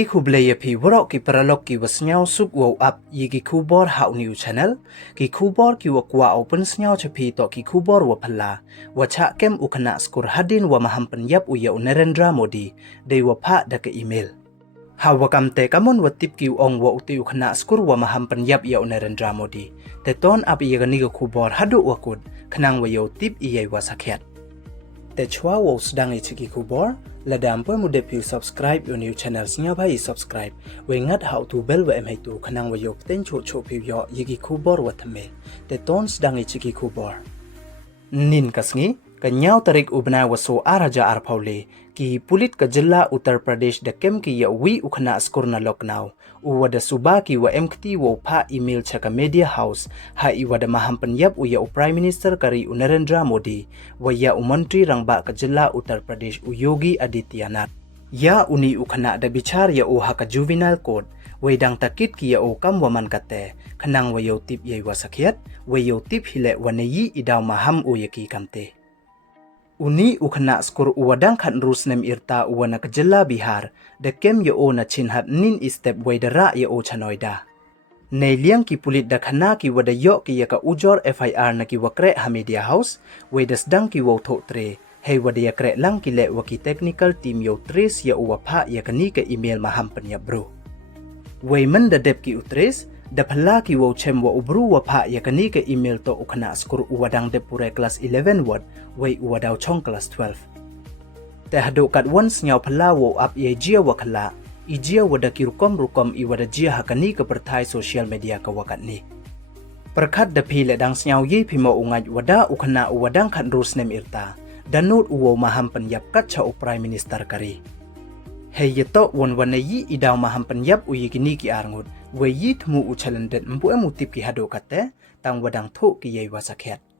kublaya pi warok ki paralok ki wasnyao sup wow up yigi kubor hau new channel ki kubor ki wakwa open snyao chapi to ki kubor wa phala wacha kem ukana skur hadin wa maham pynyap uya Narendra Modi de wa pha da ka email hawa kamte kamon watip ki ong wa uti ukana skur wa maham pynyap ya Narendra Modi te ton ap yega ni ka kubor hadu wakut khnang wa yo tip iyai wa sakhet te chwa wo sdang ichiki kubor ladam po mude pi subscribe your new channel snya bhai subscribe we ngat how to bell wa emai tu khanang wa yok ten cho cho pi yo yigi kubor wa thame te ton sdang ichiki kubor nin kasngi kanyau tarik ubna wa so araja ar phaule ki pulit ka jilla Uttar Pradesh da kem ki ya wi ukhna skurna loknaw uwada suba ki wa emkti wo pha email chaka media house ha iwada maham pynyap uya prime minister kari Narendra Modi wa ya umantri rangba ka jilla Uttar Pradesh Yogi Adityanath ya uni ukhna da bichar ya o ha ka juvenile court wedang takit ki ya o kam waman kate khanang wa yo tip ye wa sakhiat wa yo tip hile wa neyi idaw maham uya ki kamte uni ukhna skur uwadang khan rusnem irta uwana ka jilla Bihar da kem yo o na chinhat nin step wedara ya o chanoida nei liang ki pulit da khana ki wada yo ki ya ka ujor FIR na ki wakre ha media house wedas dang ki wo tho tre hei wada ya kre lang ki le wa ki technical team yo tres ya uwa pha ya ka ni ka email maham pynyap bro weiman da dep ki utres da phala ki wo chem wa ubru wa pha ya ka ni ka email to ukhna skur uwadang de pure class 11 word wei uwadaw chong class 12 te hado kat once nyau phala wo up ye jia wa khala ijia wada ki rukom I wada jia hakani ka perthai social media ka wakat ni perkhat da phile dang nyau ye phimo ungai wada ukhna uwadang khan rusnem irta danut uwo maham pynyap kat cha prime minister kari hei yeto won yi idaw maham pynyap uyigini ki arngut we yi thmu uchalandet mbu emutip ki hado kate tang wadang tho ki yei wa sakhet